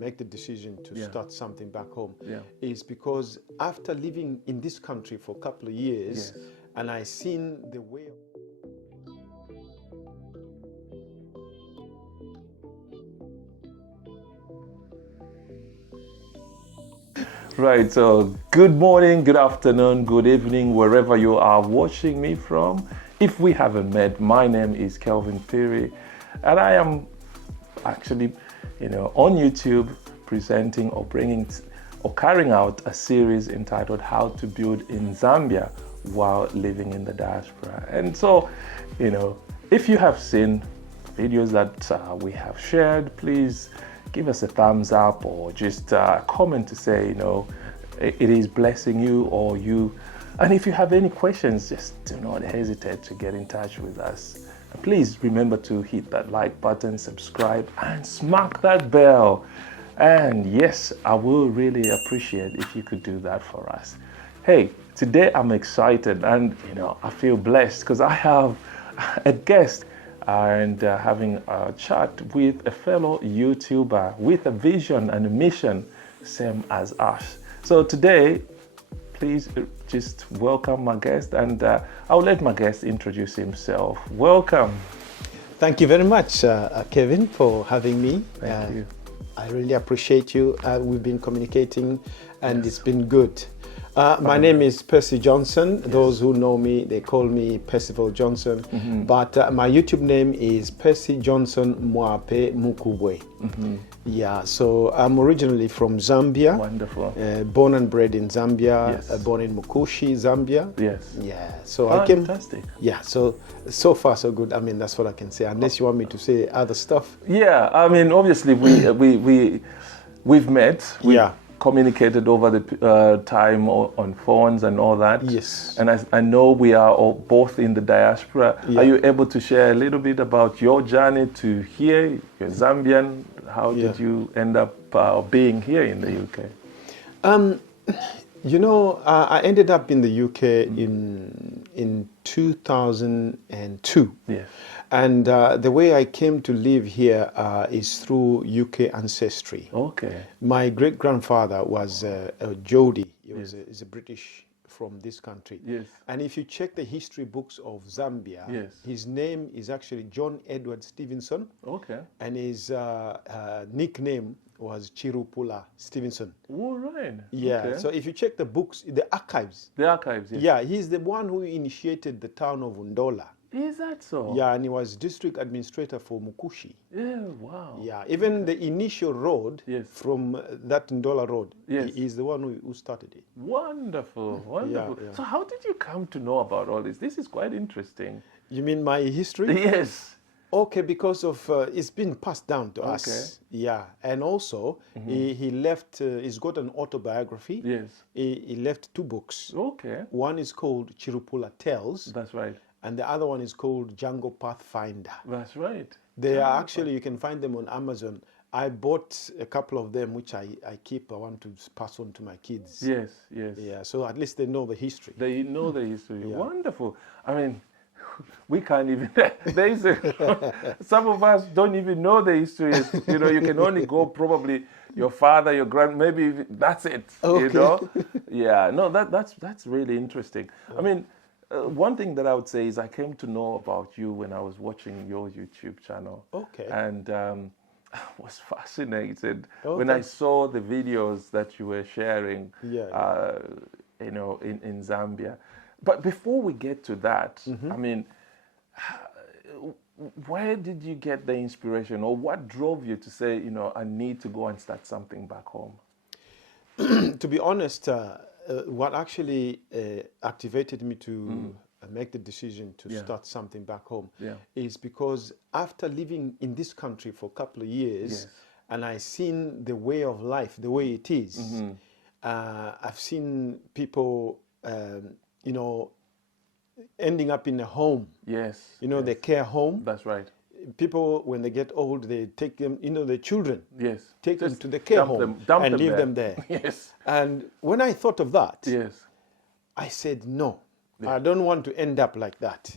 make the decision to Yeah. start something back home Yeah. is because after living in this country for a couple of years, Yes. and I seen the way. Right, so good morning, good afternoon, good evening, wherever you are watching me from. If we haven't met, my name is Kelvin Perry, and I am actually, on YouTube presenting or carrying out a series entitled How to Build in Zambia while living in the diaspora. And so, if you have seen videos that we have shared, please give us a thumbs up or just a comment to say, it is blessing you or you. And if you have any questions, just do not hesitate to get in touch with us. And please remember to hit that like button, subscribe, and smack that bell. And yes, I will really appreciate if you could do that for us. Hey, today I'm excited and, I feel blessed because I have a guest and having a chat with a fellow YouTuber with a vision and a mission same as us. So today, please just welcome my guest, and I'll let my guest introduce himself. Welcome. Thank you very much, Kevin, for having me. Thank you. I really appreciate you. We've been communicating, and It's been good. My name is Percy Johnson. Yes. Those who know me, they call me Percival Johnson. Mm-hmm. But my YouTube name is Percy Johnson MWAPE MUKUBWE. Mm-hmm. Yeah, so I'm originally from Zambia. Wonderful. Born and bred in Zambia. Yes. Born in Mukushi, Zambia. Yes. Yeah. So Fantastic. Yeah. So far so good. I mean, that's what I can say. Unless you want me to say other stuff. Yeah. I mean, obviously we've met. Yeah. Communicated over the time on phones and all that. Yes. And I know we are all both in the diaspora. Yeah. Are you able to share a little bit about your journey to here? You're Zambian. How did you end up being here in the UK? I ended up in the UK in 2002. Yes. And the way I came to live here is through UK ancestry. Okay. My great-grandfather was a Geordie. He's a British from this country. Yes. And if you check the history books of Zambia, his name is actually John Edward Stevenson. Okay. And his nickname was Chirupula Stevenson. All right. Yeah. Okay. So if you check the books, the archives. The archives, yes. Yeah, he's the one who initiated the town of Ndola. Is that so? Yeah, and he was district administrator for Mukushi. Yeah, wow. Yeah, even the initial road from that Ndola road, he's the one who started it. Wonderful, wonderful. Yeah. So how did you come to know about all this? This is quite interesting. You mean my history? Yes. Okay, because of it's been passed down to us. Yeah, and also he left. He's got an autobiography. Yes. He left 2 books. Okay. One is called Chirupula Tales. That's right. And the other one is called Jungle Pathfinder. That's right. They are actually, you can find them on Amazon. I bought a couple of them, which I keep. I want to pass on to my kids. Yes, yes. Yeah, so at least they know the history. They know the history. Yeah. Wonderful. I mean, we can't even, some of us don't even know the history. You can only go probably your father, your maybe that's it, Okay. Yeah, no, that's really interesting. I mean, one thing that I would say is I came to know about you when I was watching your YouTube channel. Okay. And I was fascinated when I saw the videos that you were sharing, in Zambia. But before we get to that, I mean, where did you get the inspiration, or what drove you to say, I need to go and start something back home? To be honest, what actually activated me to make the decision to start something back home is because after living in this country for a couple of years, and I seen the way of life, the way it is, I've seen people, ending up in a home. Yes. The care home. That's right. People, when they get old, they take them, the children. Yes. Take them to the care home and leave them there. Yes. And when I thought of that, yes, I said, no, I don't want to end up like that.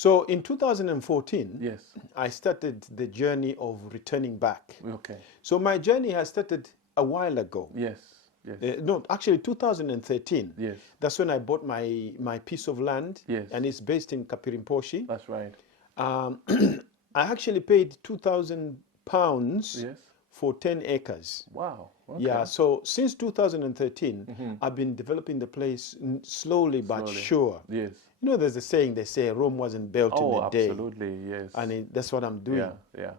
So in 2014, Yes. I started the journey of returning back. Okay. So my journey has started a while ago. Yes. Yes. No, actually 2013. Yes. That's when I bought my piece of land. Yes. And it's based in Kapirimposhi. That's right. I actually paid £2,000 Yes. for 10 acres. Wow. Okay. Yeah, so since 2013, I've been developing the place slowly but sure. Yes. You know, there's a saying, they say Rome wasn't built in a day. Oh, absolutely, yes. And that's what I'm doing. Yeah, yeah.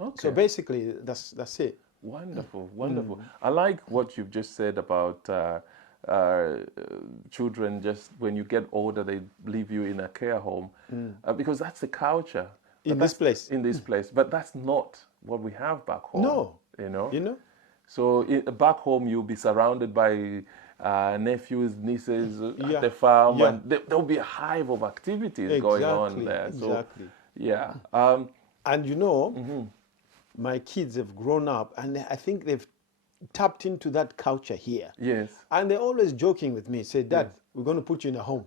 Okay. So basically, that's it. Wonderful, wonderful. I like what you've just said about children. Just when you get older, they leave you in a care home, because that's the culture In this place. In this place, but that's not what we have back home. No. You know. You know. So back home, you'll be surrounded by nephews, nieces at the farm, Yeah. and there'll be a hive of activities going on there. So, Exactly. yeah. And you know, my kids have grown up, and I think they've tapped into that culture here. Yes. And they're always joking with me, say, Dad, we're going to put you in a home.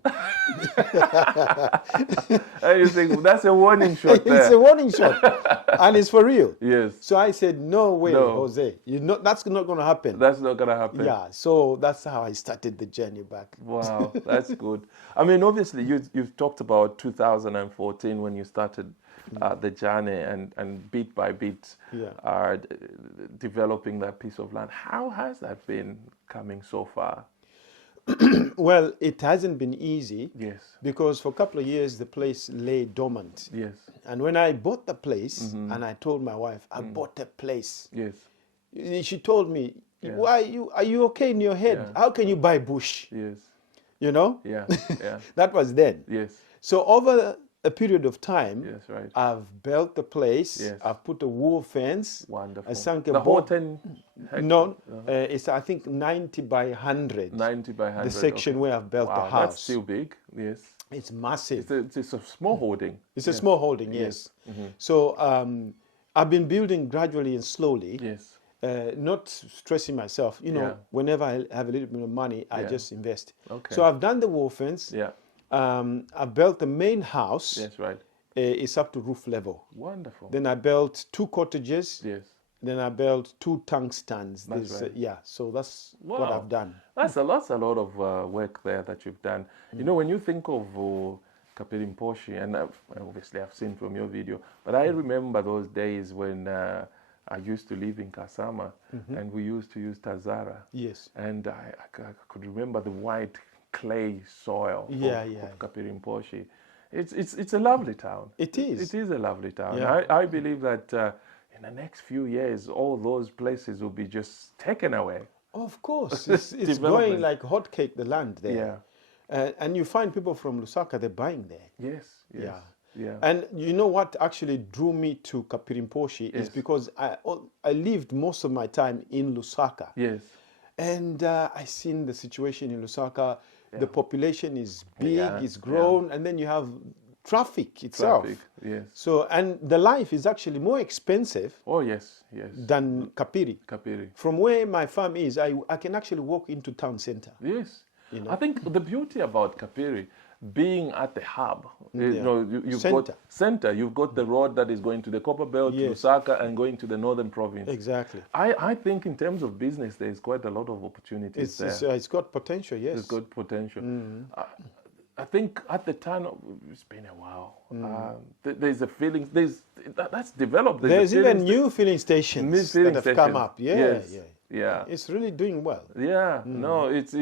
And you think, that's a warning shot there. It's a warning shot. And it's for real. Yes. So I said, no way, No. Jose. That's not going to happen. That's not going to happen. Yeah, so that's how I started the journey back. Wow, that's good. I mean, obviously, you've talked about 2014 when you started the journey and bit by bit developing that piece of land. How has that been coming so far? Well, it hasn't been easy. Yes. Because for a couple of years, the place lay dormant. Yes. And when I bought the place, and I told my wife, I bought a place. Yes. She told me, why are you okay in your head? Yeah. How can you buy bush? Yes. You know? Yeah. Yeah. That was then. Yes. So over a period of time, Yes, right. I've built the place. Yes. I've put a wool fence. Wonderful. I sank a the whole boat. 10 hectares? No, it's I think 90 by 100. 90 by 100. The section where I've built the Wow, house. that's still big. Yes. It's massive. It's a small holding. It's a small holding, yes. So I've been building gradually and slowly. Yes. Not stressing myself. You know, whenever I have a little bit of money, I just invest. Okay. So I've done the wall fence. Yeah. I built the main house. Yes, right. It's up to roof level. Wonderful. Then I built 2 cottages. Yes. Then I built 2 tank stands. That's right. So that's Wow. what I've done. That's a lot of work there that you've done. You know, when you think of Kapirimposhi, and obviously I've seen from your video, but I remember those days when I used to live in Kasama, and we used to use Tazara. Yes. And I could remember the white clay soil of Kapirimposhi. It's a lovely town. It is. It is a lovely town. Yeah. I believe that in the next few years, all those places will be just taken away. Of course. It's going like hotcake, the land there. Yeah. And you find people from Lusaka, they're buying there. Yes. Yes. Yeah. Yeah. And you know what actually drew me to Kapirimposhi is because I lived most of my time in Lusaka. Yes. And I seen the situation in Lusaka. The population is big, it's grown, and then you have traffic itself. Yes. So, and the life is actually more expensive Oh, yes, yes. than Kapiri. Kapiri. From where my farm is, I can actually walk into town center. Yes. You know? I think the beauty about Kapiri being at the hub, you know, you've got center. You've got the road that is going to the Copper Belt, to Lusaka, and going to the northern province. Exactly. I think in terms of business, there is quite a lot of opportunities there. It's got potential, yes. It's got potential. I think at the time, it's been a while. There's a feeling, that's developed. There's even new filling stations that have come up. Yeah. It's really doing well. Yeah, no, it's.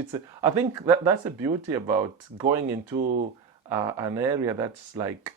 I think that's the beauty about going into an area that's like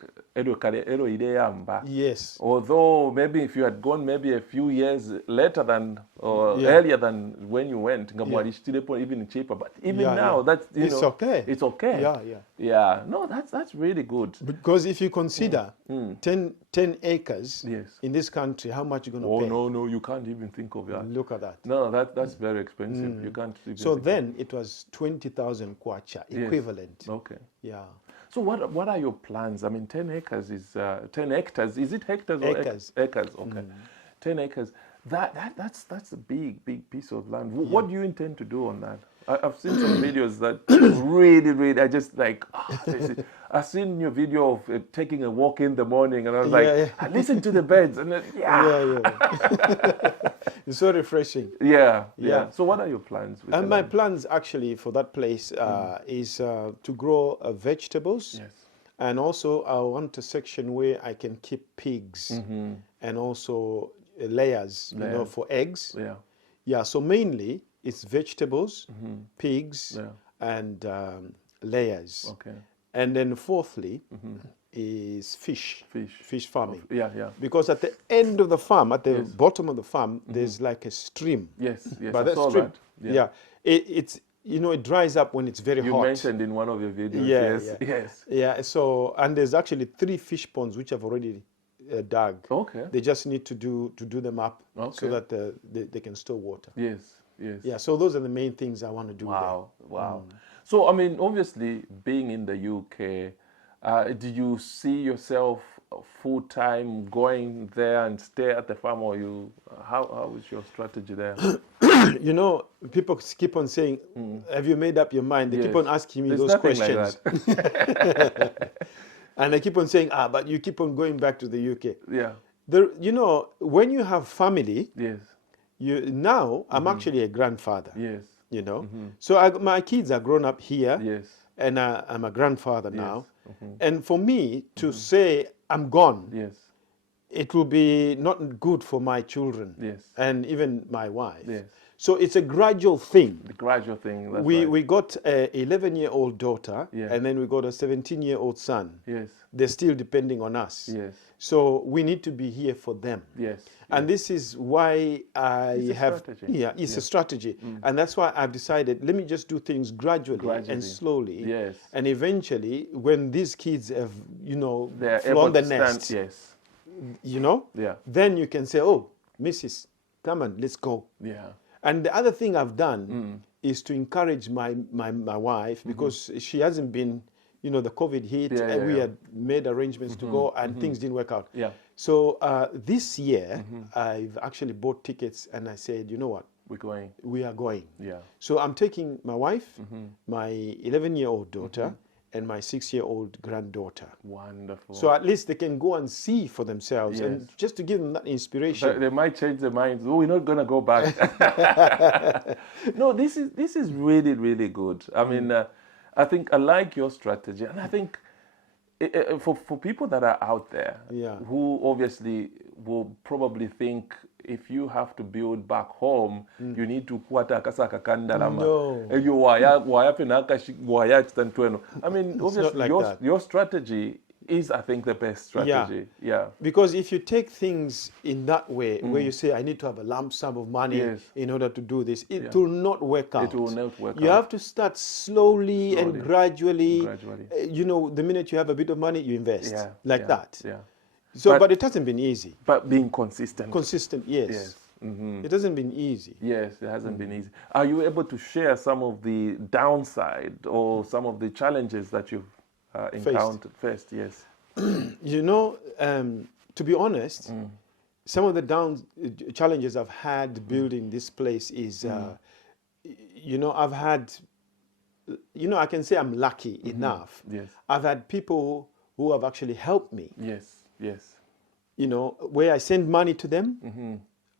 Yes. Although maybe if you had gone maybe a few years later than or earlier than when you went, even cheaper. But even now, that's it's okay. It's okay. Yeah. No, that's really good. Because if you consider 10 acres in this country, how much you're going to pay? Oh no, you can't even think of that. Look at that. No, that's very expensive. You can't. Even so then it was 20,000 kwacha equivalent. Okay. Yeah. So what are your plans? I mean, 10 acres is 10 hectares. Is it hectares or acres? Acres. Okay. 10 acres. That's a big piece of land. What do you intend to do on that? I've seen some videos that really, I just like, I've seen your video of taking a walk in the morning, and I was I listen to the birds, and then, it's so refreshing. Yeah. So what are your plans? With And my plans actually for that place is to grow vegetables. Yes. And also I want a section where I can keep pigs and also layers, you know, for eggs. Yeah, so mainly it's vegetables, pigs, and layers. Okay. And then fourthly is fish farming. Because at the end of the farm, at the bottom of the farm, there's like a stream. Yes, But that stream, it's you know, it dries up when it's very hot. You mentioned in one of your videos. Yeah. So, and there's actually 3 fish ponds which I've already dug. Okay. They just need to do them up so that they can store water. Yes. Yeah. So those are the main things I want to do. Wow. So I mean, obviously, being in the UK, do you see yourself full time going there and stay at the farm, or you? How is your strategy there? You know, people keep on saying, "Have you made up your mind?" They keep on asking me those questions. Like that. And I keep on saying, but you keep on going back to the UK. Yeah. You know, when you have family, I'm actually a grandfather. Yes. You know, so my kids are grown up here. Yes. And I'm a grandfather now. And for me to say I'm gone, it will be not good for my children. Yes. And even my wife. Yes. So it's a gradual thing. The gradual thing. That's we got an 11-year-old daughter, and then we got a 17-year-old son. Yes. They're still depending on us. Yes. So we need to be here for them. Yes. And this is why it's a strategy. And that's why I've decided, let me just do things gradually. And slowly. Yes. And eventually, when these kids have, you know, they're flown the nest, you know, then you can say, oh, Mrs., come on, let's go. Yeah. And the other thing I've done is to encourage my wife, because she hasn't been, you know, the COVID hit, and we had made arrangements to go, and things didn't work out. Yeah. So this year, I've actually bought tickets, and I said, you know what? We are going. Yeah. So I'm taking my wife, my 11-year-old daughter, and my 6-year-old granddaughter. Wonderful. So at least they can go and see for themselves, and just to give them that inspiration. They might change their minds. Oh, we're not going to go back. No, this is really, really good. I mean, I think I like your strategy, and I think for people that are out there who obviously will probably think, if you have to build back home, you need to kuata kasaka kandalama. I mean, obviously, your strategy is, I think, the best strategy. Yeah. Because if you take things in that way, where you say, I need to have a lump sum of money in order to do this, it will not work out. It will not work out. You have to start slowly and gradually. You know, the minute you have a bit of money, you invest like that. Yeah. So, but it hasn't been easy. But being consistent. Consistent, yes. It hasn't been easy. Yes, it hasn't been easy. Are you able to share some of the downside or some of the challenges that you've encountered first? Yes. You know, to be honest, some of the challenges I've had building this place is, you know, I've had, you know, I can say I'm lucky enough. Yes. I've had people who have actually helped me. Yes. You know, where I send money to them,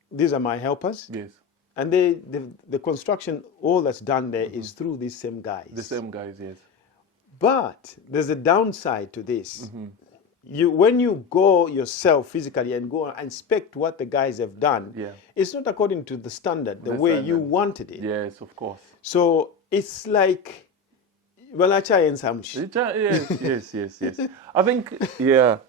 these are my helpers. Yes. And the construction, all that's done there is through these same guys. The same guys, yes. But there's a downside to this. When you go yourself physically and go and inspect what the guys have done, it's not according to the standard, the way you wanted it. Yes, of course. So it's like, well, I try and some shit. Yes. I think,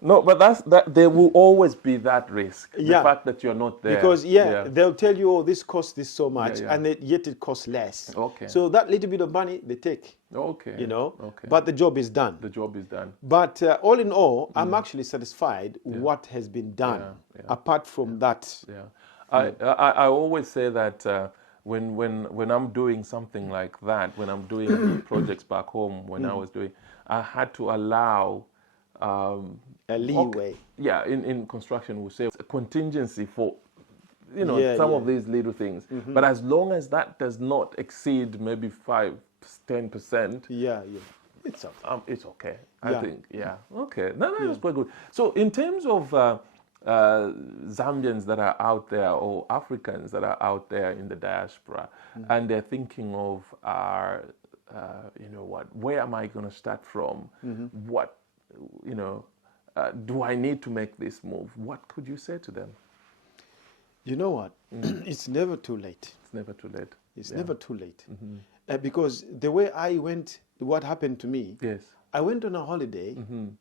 no, but there will always be that risk. The fact that you're not there. Because, they'll tell you, oh, this costs this so much, and yet it costs less. Okay. So that little bit of money, they take. Okay. You know, okay. But the job is done. The job is done. But all in all, I'm actually satisfied what has been done, apart from that. Yeah. I always say that when I'm doing something like that, when I'm doing projects back home, I had to allow a leeway. In construction, we say a contingency for you know, some of these little things. But as long as that does not exceed maybe 5-10%, it's okay. It's okay. I think, okay. No, that's quite good. So in terms of Zambians that are out there or Africans that are out there in the diaspora, and they're thinking of, you know what, where am I going to start from? What, you know, do I need to make this move? What could you say to them? You know what? It's never too late. It's never too late. It's never too late. Because the way I went, what happened to me, I went on a holiday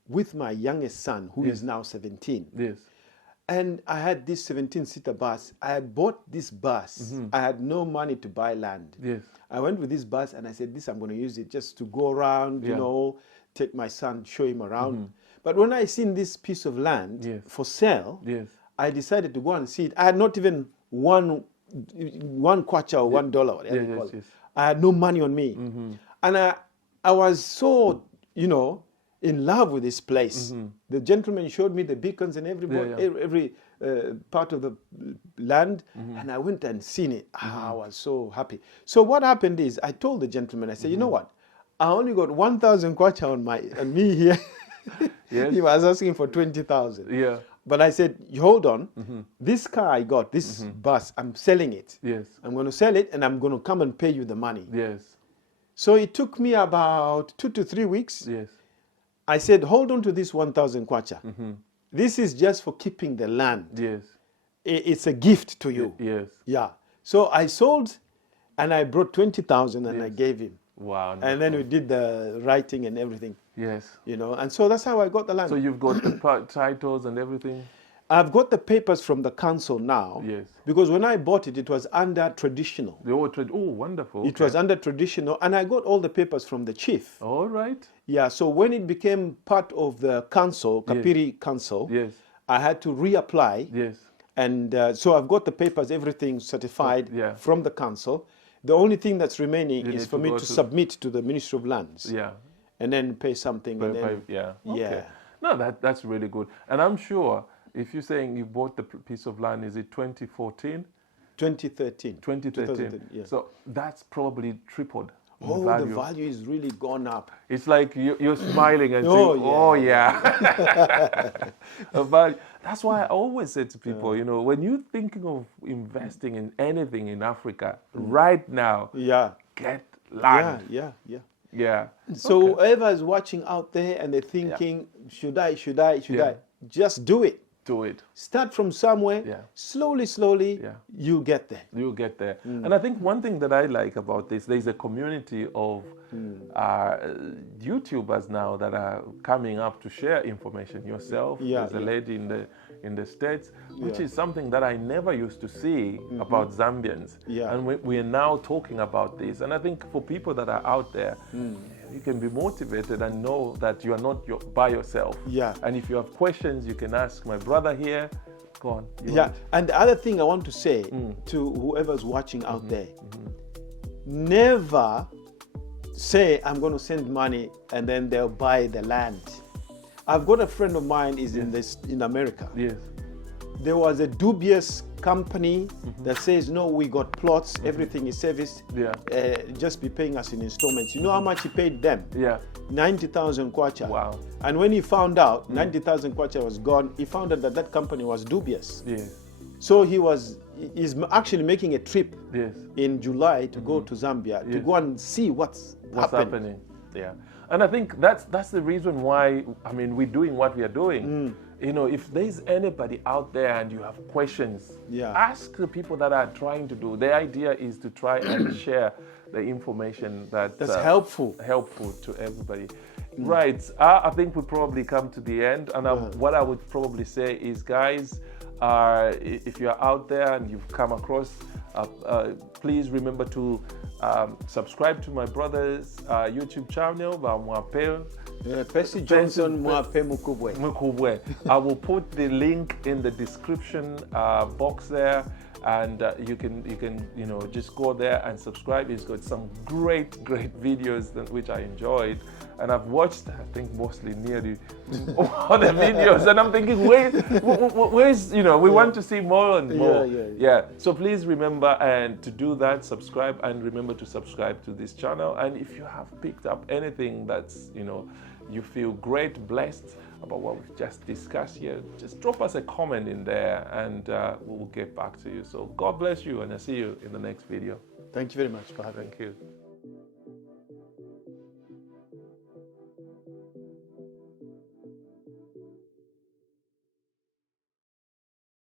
with my youngest son, who is now 17. And I had this 17-seater bus. I had bought this bus. I had no money to buy land. I went with this bus and I said, I'm going to use it just to go around, you know, take my son, show him around. But when I seen this piece of land for sale, I decided to go and see it. I had not even one kwacha or $1, whatever you call it. I had no money on me. And I was so, you know, in love with this place. The gentleman showed me the beacons and every part of the land, and I went and seen it. I was so happy. So what happened is, I told the gentleman, I said, you know what? I only got 1,000 kwacha on me here. He was asking for 20,000. But I said, hold on, this car I got, this bus, I'm selling it. I'm going to sell it, and I'm going to come and pay you the money. So it took me about 2 to 3 weeks. I said, hold on to this 1,000 kwacha. This is just for keeping the land. It's a gift to you. So I sold, and I brought 20,000, and I gave him. Wow. And then we did the writing and everything. You know, and so that's how I got the land. So you've got the titles and everything? I've got the papers from the council now. Because when I bought it, it was under traditional. Oh, wonderful. It was under traditional, and I got all the papers from the chief. All right. So when it became part of the council, Kapiri Council, I had to reapply. And so I've got the papers, everything certified from the council. The only thing that's remaining is for me to submit to the Ministry of Lands. And then pay something. And then, No, that's really good. And I'm sure, if you're saying you bought the piece of land, is it 2014? 2013. 2013. So that's probably tripled. The value is really gone up. It's like you're smiling and saying, But that's why I always say to people, you know, when you're thinking of investing in anything in Africa right now, get land. So whoever is watching out there and they're thinking, should I? Just do it. Do it. Start from somewhere. Slowly, you get there. You'll get there. And I think one thing that I like about this, there's a community of YouTubers now that are coming up to share information. Yourself, there's a lady in the States, which is something that I never used to see about Zambians. And we are now talking about this. And I think for people that are out there, you can be motivated and know that you are not by yourself. And if you have questions, you can ask my brother here. Go on. And the other thing I want to say to whoever's watching out there, never say, I'm going to send money and then they'll buy the land. I've got a friend of mine is in America. There was a dubious company that says, no, we got plots, everything is serviced, just be paying us in installments. You know how much he paid them? 90,000 kwacha. Wow. And when he found out 90,000 kwacha was gone, he found out that company was dubious. So he's actually making a trip in July to go to Zambia to go and see what's happening. And I think that's the reason why, I mean, we're doing what we are doing. You know, if there's anybody out there and you have questions, ask the people that are trying to do. The idea is to try and share the information that's helpful to everybody. Right. I think we probably come to the end. And what I would probably say is, guys, if you're out there and you've come across, please remember to subscribe to my brother's YouTube channel, Percy Johnson MWAPE MUKUBWE. I will put the link in the description box there. and you can just go there and subscribe. He's got some great videos which I enjoyed, and I've watched, I think, mostly nearly all the videos, and I'm thinking, where's we want to see more and more. Yeah. So please remember and to do that, subscribe, and remember to subscribe to this channel. And if you have picked up anything that's you feel great, blessed about what we've just discussed here, just drop us a comment in there, and we'll get back to you. So God bless you, and I'll see you in the next video. Thank you very much for having me. Thank you.